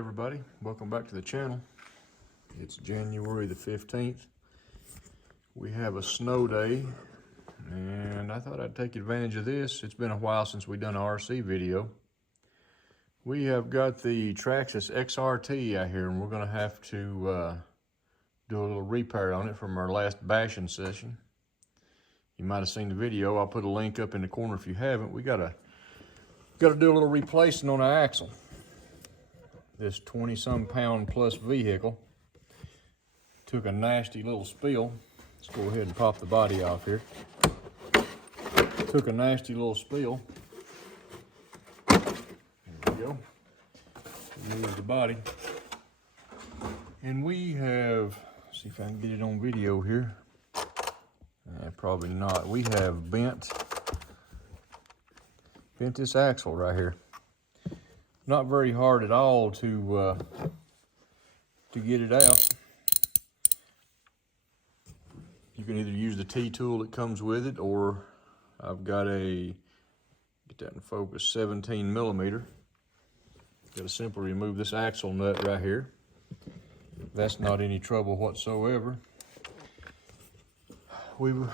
everybody, welcome back to the channel. It's January the 15th. We have a snow day and I thought I'd take advantage of this. It's been a while since we've done an RC video. We have got the Traxxas XRT out here and we're going to have to do a little repair on it from our last bashing session. You might have seen the video. I'll put a link up in the corner if you haven't. We got to do a little replacing on the axle. This 20-some pound plus vehicle took a nasty little spill. Let's go ahead and pop the body off here. Took a nasty little spill. There we go. Remove the body. And we have, see if I can get it on video here. Probably not. We have bent this axle right here. Not very hard at all to get it out. You can either use the T-tool that comes with it, or I've got a, get that in focus, 17 millimeter. Got to simply remove this axle nut right here. That's not any trouble whatsoever. We've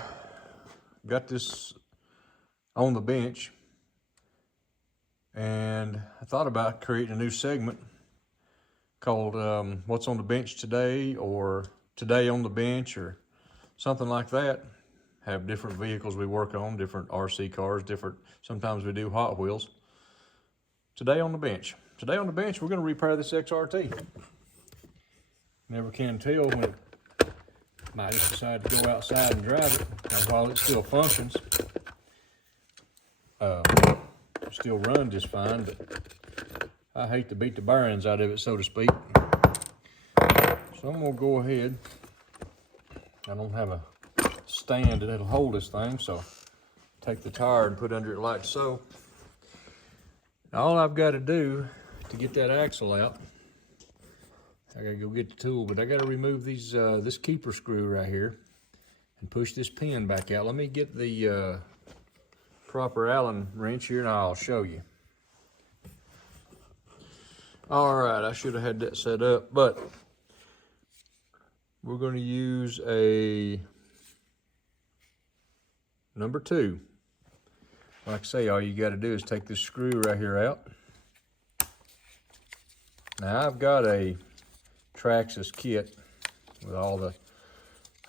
got this on the bench, and I thought about creating a new segment called What's on the Bench Today, or Today on the Bench, or something like that. Have different vehicles we work on, different RC cars, sometimes we do Hot Wheels. Today on the bench. Today on the bench, we're going to repair this XRT. Never can tell when it might just decide to go outside and drive it, and while it still functions. Still run just fine, but I hate to beat the bearings out of it, so to speak. So I'm gonna go ahead. I don't have a stand that'll hold this thing, so take the tire and put under it like so. Now, all I've got to do to get that axle out, I gotta go get the tool, but I gotta remove these this keeper screw right here and push this pin back out. Let me get the proper Allen wrench here and I'll show you. All right, I should have had that set up, but we're going to use a number 2. Like I say, all you got to do is take this screw right here out. Now I've got a Traxxas kit with all the,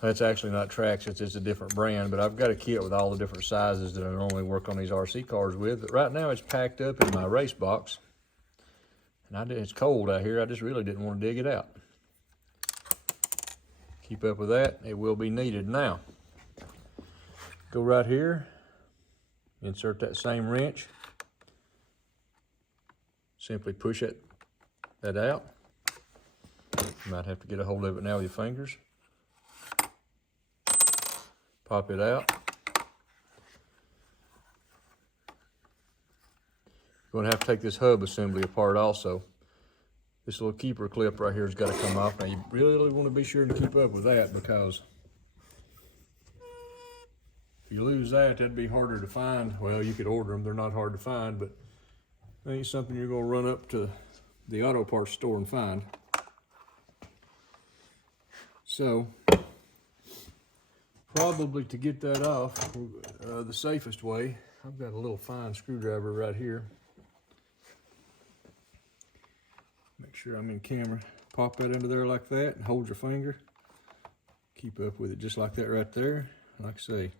that's actually not Traxxas, it's a different brand, but I've got a kit with all the different sizes that I normally work on these RC cars with. But right now it's packed up in my race box. And it's cold out here, I just really didn't want to dig it out. Keep up with that, it will be needed. Now, go right here, insert that same wrench. Simply push that out. You might have to get a hold of it now with your fingers. Pop it out. You're going to have to take this hub assembly apart also. This little keeper clip right here has got to come off. Now you really want to be sure to keep up with that, because if you lose that, that'd be harder to find. Well, you could order them, they're not hard to find, but it ain't something you're going to run up to the auto parts store and find. So, probably to get that off, the safest way, I've got a little fine screwdriver right here. Make sure I'm in camera. Pop that under there like that and hold your finger. Keep up with it just like that right there. Like I say,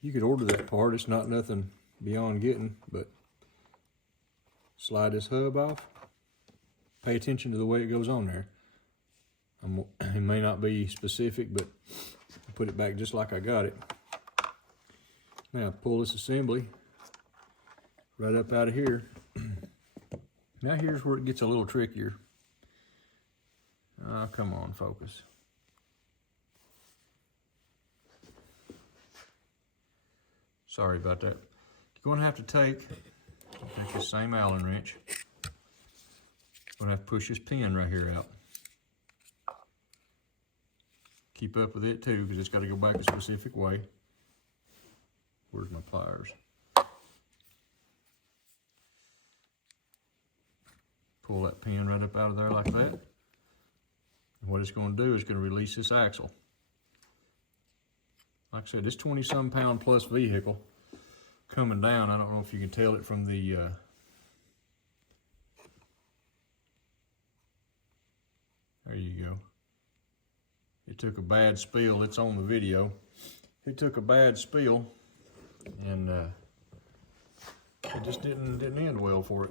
you could order that part. It's not nothing beyond getting, but slide this hub off. Pay attention to the way it goes on there. It may not be specific, but I'll put it back just like I got it. Now pull this assembly right up out of here. Now here's where it gets a little trickier. Oh, come on, focus. Sorry about that. You're going to have to take the same Allen wrench. You're going to have to push this pin right here out. Keep up with it too, because it's got to go back a specific way. Where's my pliers? Pull that pin right up out of there like that. And what it's going to do is going to release this axle. Like I said, this 20-some pound plus vehicle coming down. I don't know if you can tell it from the there you go. It took a bad spill. It's on the video. It took a bad spill, and it just didn't end well for it.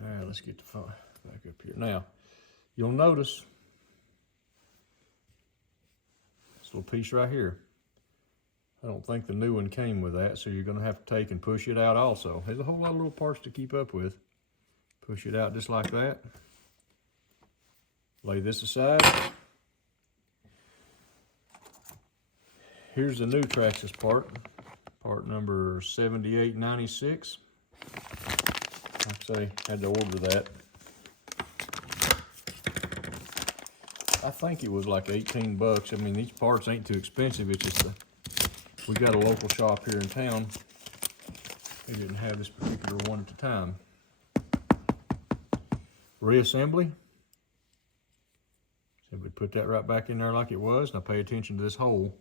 All right, let's get the phone back up here. Now, you'll notice this little piece right here. I don't think the new one came with that, so you're going to have to take and push it out also. There's a whole lot of little parts to keep up with. Push it out just like that. Lay this aside. Here's the new Traxxas part number 7896. Like I say, had to order that. I think it was like 18 bucks. I mean, these parts ain't too expensive. It's just we got a local shop here in town. They didn't have this particular one at the time. Reassembly. So we put that right back in there like it was. Now pay attention to this hole.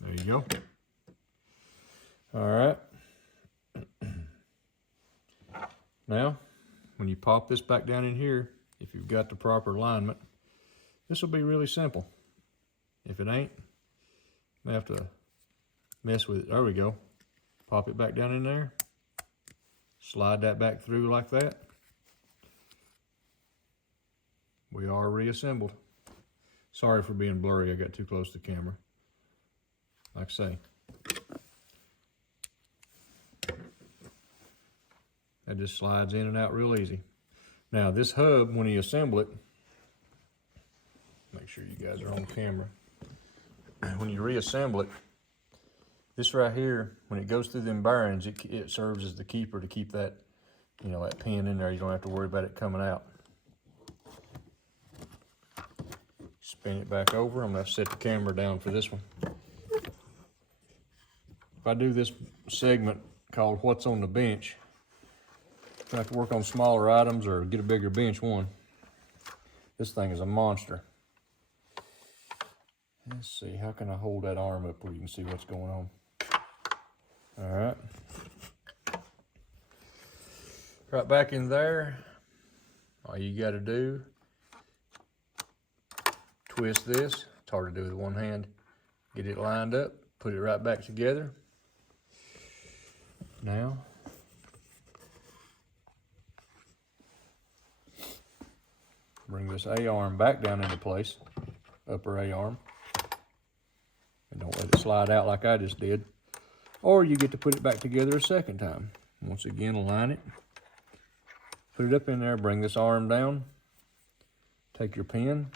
There you go. All right. Now, when you pop this back down in here, if you've got the proper alignment, this will be really simple. If it ain't, you have to mess with it. There we go. Pop it back down in there. Slide that back through like that. We are reassembled. Sorry for being blurry. I got too close to the camera. Like I say, that just slides in and out real easy. Now this hub, when you assemble it, make sure you guys are on camera. When you reassemble it, this right here, when it goes through them bearings, it serves as the keeper to keep that, you know, that pin in there. You don't have to worry about it coming out. Spin it back over. I'm gonna set the camera down for this one. If I do this segment called What's on the Bench, if I have to work on smaller items or get a bigger bench one, this thing is a monster. Let's see, how can I hold that arm up where you can see what's going on? All right. Right back in there, all you got to do, twist this. It's hard to do with one hand. Get it lined up, put it right back together. Now, bring this A-arm back down into place, upper A-arm. And don't let it slide out like I just did. Or you get to put it back together a second time. Once again, align it. Put it up in there, bring this arm down. Take your pin.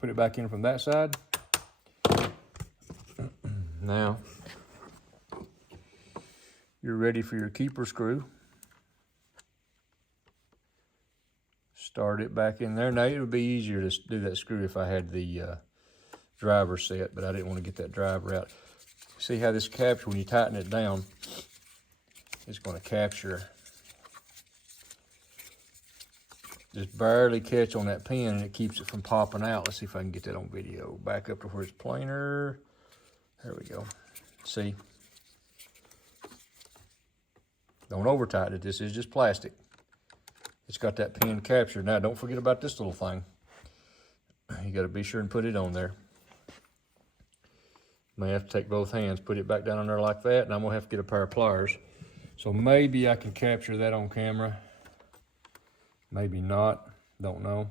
Put it back in from that side. Now, you're ready for your keeper screw. Start it back in there. Now, it would be easier to do that screw if I had the driver set, but I didn't want to get that driver out. See how this capture, when you tighten it down, it's going to capture, just barely catch on that pin, and it keeps it from popping out. Let's see if I can get that on video. Back up to where it's planar. There we go. See? Don't over tighten it. This is just plastic. It's got that pin captured. Now, don't forget about this little thing. You got to be sure and put it on there. May have to take both hands, put it back down on there like that, and I'm gonna have to get a pair of pliers. So maybe I can capture that on camera. Maybe not, don't know.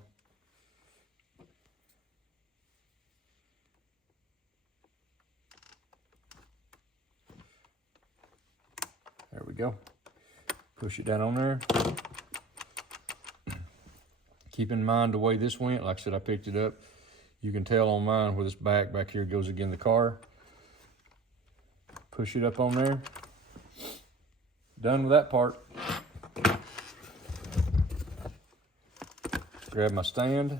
There we go. Push it down on there. Keep in mind the way this went. Like I said, I picked it up. You can tell on mine where this back here goes against the car. Push it up on there. Done with that part. Grab my stand.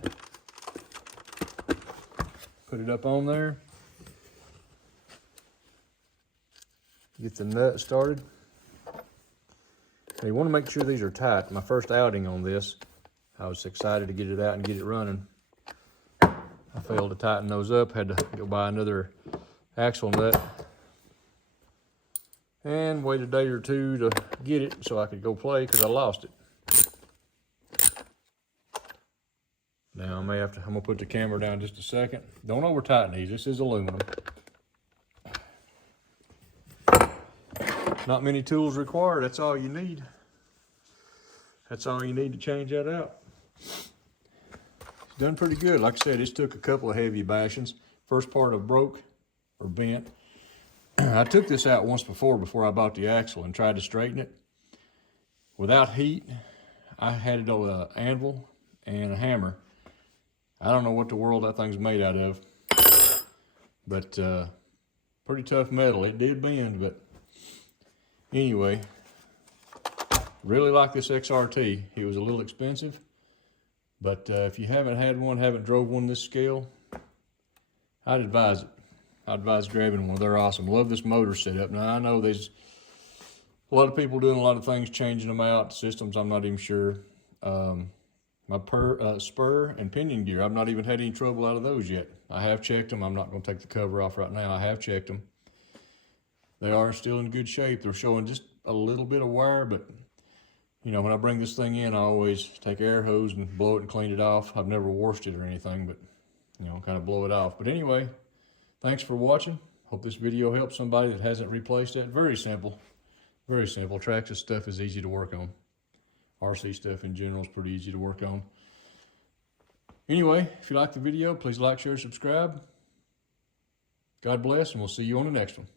Put it up on there. Get the nut started. Now you want to make sure these are tight. My first outing on this, I was excited to get it out and get it running. I failed to tighten those up, had to go buy another axle nut and wait a day or two to get it so I could go play because I lost it. Now I may have to, I'm gonna put the camera down just a second. Don't over tighten these, this is aluminum. Not many tools required, that's all you need. That's all you need to change that out. It's done pretty good. Like I said, this took a couple of heavy bashings. First part of broke or bent. I took this out once before I bought the axle and tried to straighten it. Without heat, I had it on an anvil and a hammer. I don't know what the world that thing's made out of, but pretty tough metal. It did bend, but anyway, really like this XRT. It was a little expensive, but if you haven't had one, haven't drove one this scale, I'd advise it. I'd advise grabbing one. They're awesome. Love this motor setup. Now I know there's a lot of people doing a lot of things, changing them out, systems, I'm not even sure. My spur and pinion gear, I've not even had any trouble out of those yet. I have checked them. I'm not going to take the cover off right now. I have checked them. They are still in good shape. They're showing just a little bit of wear, but you know, when I bring this thing in, I always take an air hose and blow it and clean it off. I've never washed it or anything, but you know, kind of blow it off. But anyway, thanks for watching. Hope this video helps somebody that hasn't replaced that. Very simple. Very simple. Traxxas stuff is easy to work on. RC stuff in general is pretty easy to work on. Anyway, if you like the video, please like, share, subscribe. God bless, and we'll see you on the next one.